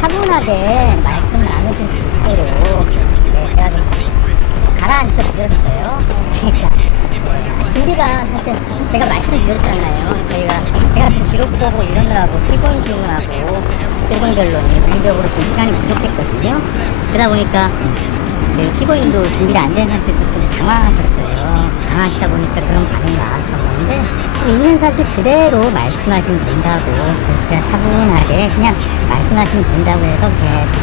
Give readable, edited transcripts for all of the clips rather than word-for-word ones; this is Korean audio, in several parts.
차분하게 말씀 나누신 대로 제가 좀 가라앉혀 드렸어요. 그러니까 준비가 사실 제가 말씀드렸잖아요. 제가 기록 보고 이러느라고 피고인 신문하고 최종 결론이 물리적으로 좀 시간이 부족했거든요. 그러다 보니까 피고인도 준비가 안 된 상태에서 좀 당황하셨어요. 당황하시다 보니까 그런 반응이 나왔던 건데 있는 사실 그대로 말씀하시면 된다고, 그래서 제가 차분하게 그냥 말씀하시면 된다고 해서 계속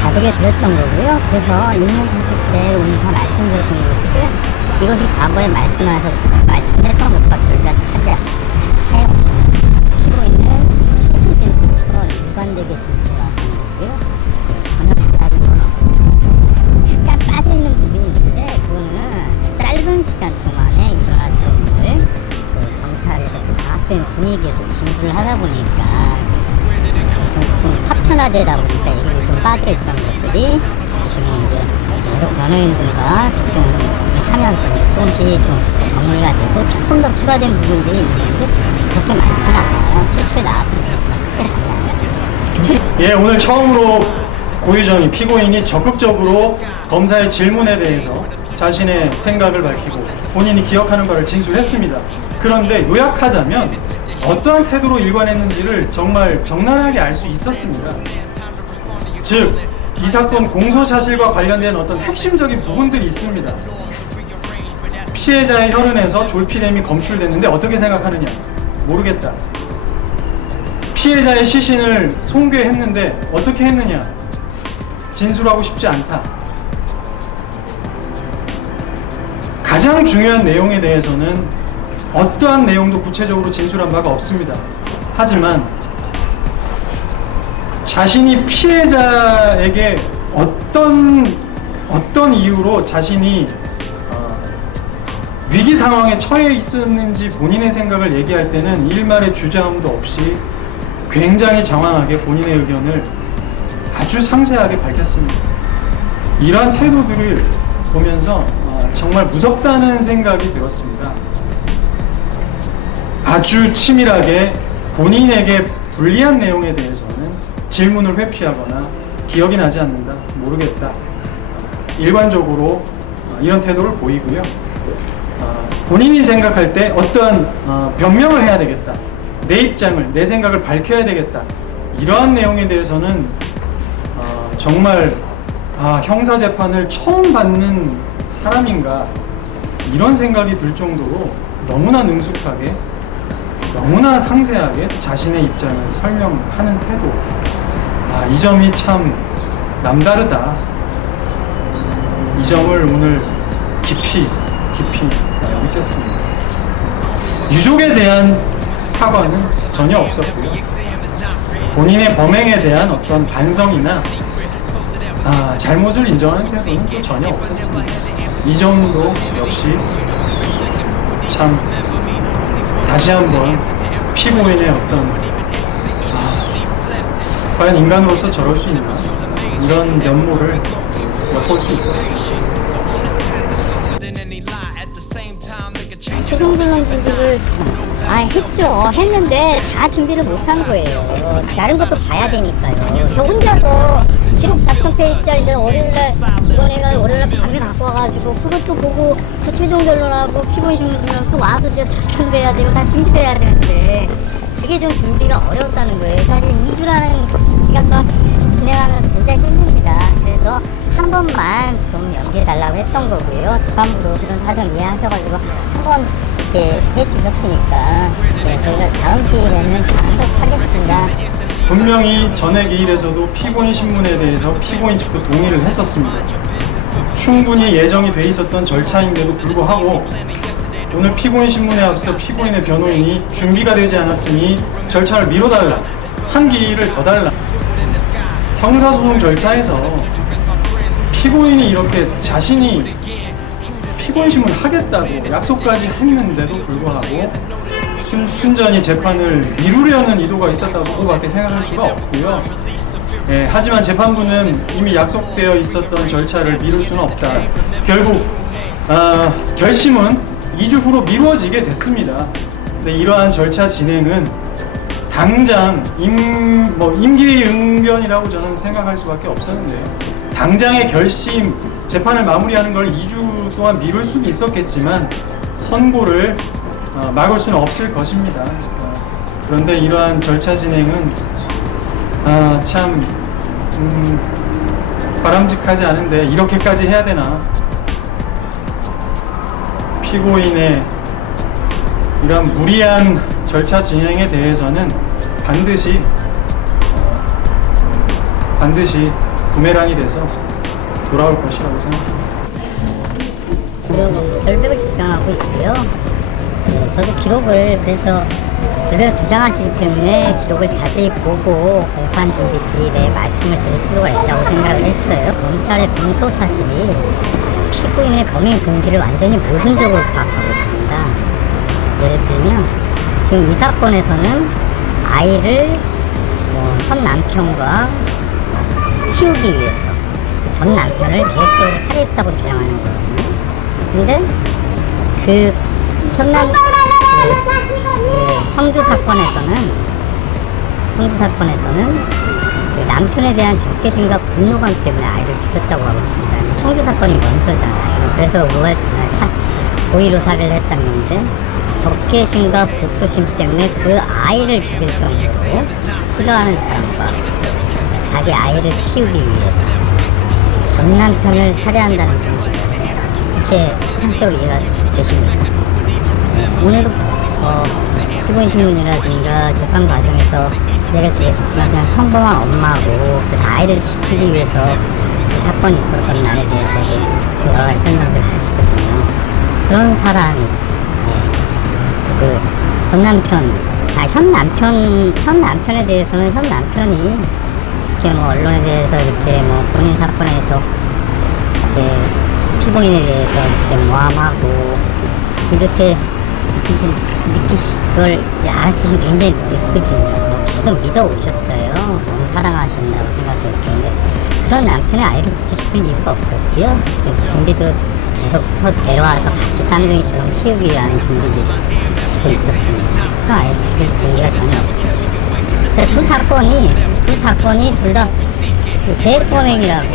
다독여 드렸던 거고요. 그래서 있는 사실 그대로 오늘 다 말씀드렸던 것이고, 이것이 과거에 말씀했던 것과 별반 차이 없어요. 피고인은 최초 진술부터 일관되게 진술하는 거고요. 전혀 달라진 건 없고, 약간 빠져있는 부분이 있는데 그거는 짧은 시간 동안에 일어났던 일을 경찰에서 그 과학적인 분위기에서 진술을 하다 보니까 좀 파편화되다 보니까 이게 좀 빠져있던 것들이 나중에 이제 계속 변호인들과 하면서 조금씩 정리가 되고 조금 더 추가된 부분들이 있는데 그렇게 많지는 않아요. 최초에 나왔던 것들이 예, 오늘 처음으로 고유정이 피고인이 적극적으로 검사의 질문에 대해서 자신의 생각을 밝히고 본인이 기억하는 바를 진술했습니다. 그런데 요약하자면 어떠한 태도로 일관했는지를 정말 적나라하게 알 수 있었습니다. 즉, 이 사건 공소사실과 관련된 어떤 핵심적인 부분들이 있습니다. 피해자의 혈흔에서 졸피뎀이 검출됐는데 어떻게 생각하느냐? 모르겠다. 피해자의 시신을 송괴했는데 어떻게 했느냐? 진술하고 싶지 않다. 가장 중요한 내용에 대해서는 어떠한 내용도 구체적으로 진술한 바가 없습니다. 하지만 자신이 피해자에게 어떤 이유로 자신이 위기 상황에 처해 있었는지 본인의 생각을 얘기할 때는 일말의 주저함도 없이 굉장히 장황하게 본인의 의견을 아주 상세하게 밝혔습니다. 이러한 태도들을 보면서 정말 무섭다는 생각이 들었습니다. 아주 치밀하게 본인에게 불리한 내용에 대해서는 질문을 회피하거나 기억이 나지 않는다, 모르겠다, 일관적으로 이런 태도를 보이고요. 본인이 생각할 때 어떠한 변명을 해야 되겠다, 내 입장을, 내 생각을 밝혀야 되겠다, 이러한 내용에 대해서는 정말 형사재판을 처음 받는 사람인가 이런 생각이 들 정도로 너무나 능숙하게, 너무나 상세하게 자신의 입장을 설명하는 태도, 이 점이 참 남다르다. 이 점을 오늘 깊이 느꼈습니다. 유족에 대한 사과는 전혀 없었고요. 본인의 범행에 대한 어떤 반성이나 잘못을 인정하는 태도는 또 전혀 없었습니다. 이 점도 역시 참 다시 한번 피고인의 어떤 과연 인간으로서 저럴 수 있나, 이런 면모를 엿볼 수 있었습니다. 최종 결론 준비를 했죠. 했는데 다 준비를 못한 거예요. 다른 것도 봐야 되니까요. 저 혼자서 기록 4,000페이지짜리 월요일날, 이번에는 월요일날 밤에 갖고 와가지고 그것도 보고 또 최종 결론하고 피고인 신문이랑 또 와서 제가 작성돼야 되고 다 준비돼야 되는데 그게 좀 준비가 어려웠다는 거예요. 사실 2주라는 시간과 진행하면서 굉장히 힘듭니다. 그래서 한 번만 좀 연기해달라고 했던 거고요. 재판부도 그런 사정 이해하셔가지고 한 번 이렇게 해주셨으니까 저희가 다음 기회에는 반복하겠습니다. 분명히 전액 기일에서도 피고인 신문에 대해서 피고인 측도 동의를 했었습니다. 충분히 예정이 돼 있었던 절차인데도 불구하고 오늘 피고인 신문에 앞서 피고인의 변호인이 준비가 되지 않았으니 절차를 미뤄달라, 한 기일을 더 달라. 형사소송 절차에서 피고인이 이렇게 자신이 피고인 신문 하겠다고 약속까지 했는데도 불구하고 순전히 재판을 미루려는 의도가 있었다고 그거밖에 생각할 수가 없고요. 하지만 재판부는 이미 약속되어 있었던 절차를 미룰 수는 없다. 결국 결심은 2주 후로 미루어지게 됐습니다. 근데 이러한 절차 진행은 당장 임기응변이라고 저는 생각할 수밖에 없었는데요. 당장의 결심, 재판을 마무리하는 걸 2주 동안 미룰 수는 있었겠지만 선고를 막을 수는 없을 것입니다. 그런데 이러한 절차 진행은 참 바람직하지 않은데 이렇게까지 해야 되나. 피고인의 이런 무리한 절차 진행에 대해서는 반드시 부메랑이 돼서 돌아올 것이라고 생각합니다. 결백을 주장하고 있고요. 네, 저도 기록을 그래서 결백을 주장하시기 때문에 기록을 자세히 보고 공판 준비 기일에 말씀을 드릴 필요가 있다고 생각을 했어요. 검찰의 공소 사실이 피고인의 범행 동기를 완전히 모순적으로 파악하고 있습니다. 예를 들면 지금 이 사건에서는 아이를 현 남편과 키우기 위해서 전 남편을 계획적으로 살해했다고 주장하는 거거든요. 근데 그 현남 성주 사건에서는 그 남편에 대한 적개심과 분노감 때문에 아이를 죽였다고 하고 있습니다. 청주 사건이 먼저잖아요. 그래서 5.15 살해를 했다는 건데 적개심과 복수심 때문에 그 아이를 죽일 정도로 싫어하는 사람과 자기 아이를 키우기 위해서 전 남편을 살해한다는 점이 제 성적으로 이해가 되십니까? 네, 오늘도 피고인신문이라든가 재판 과정에서 얘기가 드렸었지만 그냥 평범한 엄마고 그래서 아이를 지키기 위해서 그 사건이 있었던 날에 대해서도 여러 가지 설명을 하시거든요. 그런 사람이 그 전 남편, 현 남편에 대해서는 현 남편이 이렇게 언론에 대해서 이렇게 본인 사건에서 이렇게 피고인에 대해서 이렇게 모함하고 이렇게 그걸 알아채신 굉장히 늦거든요. 계속 믿어오셨어요. 너무 사랑하신다고 생각했는데 그런 남편의 아이를 굳이 죽일 이유가 없었고요. 준비도 계속 데려와서 같이 쌍둥이처럼 키우기 위한 준비들이 계속 있었습니다. 그런 아이를 죽일 동기가 전혀 없었죠. 두 사건이 둘 다 계획범행이라고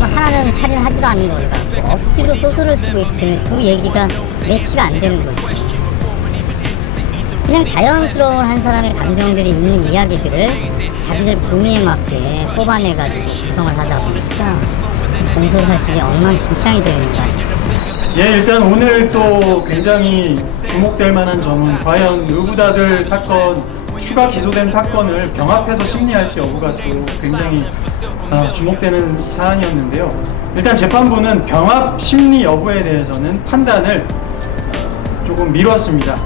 하나는 살인하지도 않은 걸 갖고 억지로 소설을 쓰고 있는 그 얘기가 매치가 안 되는 거죠. 그냥 자연스러운 한 사람의 감정들이 있는 이야기들을 자기들 분위에 맞게 뽑아내가지고 구성을 하다 보니까 공소사실이 엉망진창이 됩니다. 예, 일단 오늘 또 굉장히 주목될 만한 점은 과연 의구다들 사건, 추가 기소된 사건을 병합해서 심리할지 여부가 또 굉장히 주목되는 사안이었는데요. 일단 재판부는 병합 심리 여부에 대해서는 판단을 조금 미뤘습니다.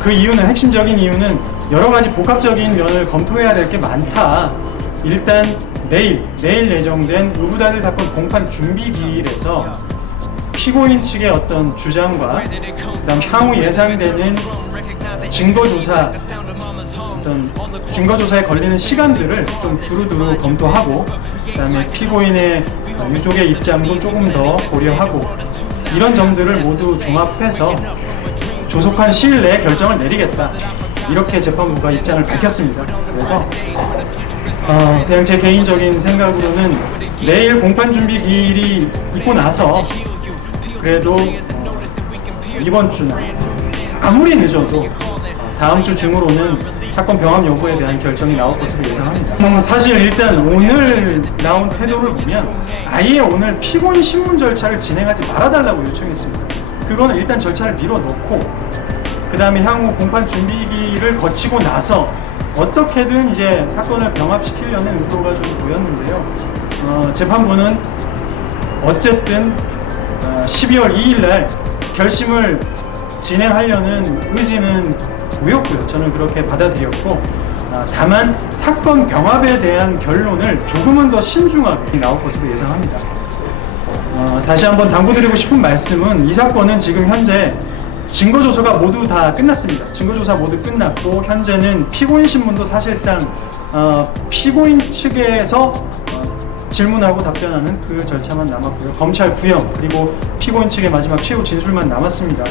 그 이유는, 핵심적인 이유는 여러 가지 복합적인 면을 검토해야 될 게 많다. 일단 내일 예정된 의구다들 사건 공판 준비 기일에서 피고인 측의 어떤 주장과 그다음 향후 예상되는 증거조사에 걸리는 시간들을 좀 두루두루 검토하고 그다음에 피고인의 유족의 입장도 조금 더 고려하고 이런 점들을 모두 종합해서 조속한 시일 내에 결정을 내리겠다. 이렇게 재판부가 입장을 밝혔습니다. 그래서 그냥 제 개인적인 생각으로는 내일 공판 준비 기일이 있고 나서 그래도 이번 주나 아무리 늦어도 다음 주 중으로는 사건 병합 여부에 대한 결정이 나올 것으로 예상합니다. 사실 일단 오늘 나온 태도를 보면 아예 오늘 피고인 신문 절차를 진행하지 말아달라고 요청했습니다. 그거는 일단 절차를 밀어놓고 그 다음에 향후 공판 준비기를 거치고 나서 어떻게든 이제 사건을 병합시키려는 의도가 좀 보였는데요. 재판부는 어쨌든 12월 2일 날 결심을 진행하려는 의지는 보였고요. 저는 그렇게 받아들였고 다만 사건 병합에 대한 결론을 조금은 더 신중하게 나올 것으로 예상합니다. 다시 한번 당부드리고 싶은 말씀은 이 사건은 지금 현재 증거조사가 모두 다 끝났습니다. 증거조사 모두 끝났고 현재는 피고인 신문도 사실상 피고인 측에서 질문하고 답변하는 그 절차만 남았고요. 검찰 구형 그리고 피고인 측의 마지막 최후 진술만 남았습니다.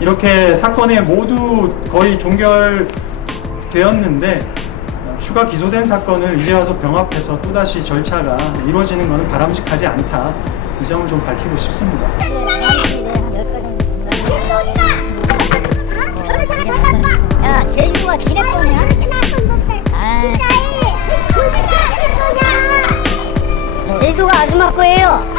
이렇게 사건에 모두 거의 되었는데 추가 기소된 사건을 이제 와서 병합해서 또다시 절차가 이루어지는 것은 바람직하지 않다. 이 점을 좀 밝히고 싶습니다. 야, 제주도가 기대권이야? 아, 제주도가 아줌마 거예요.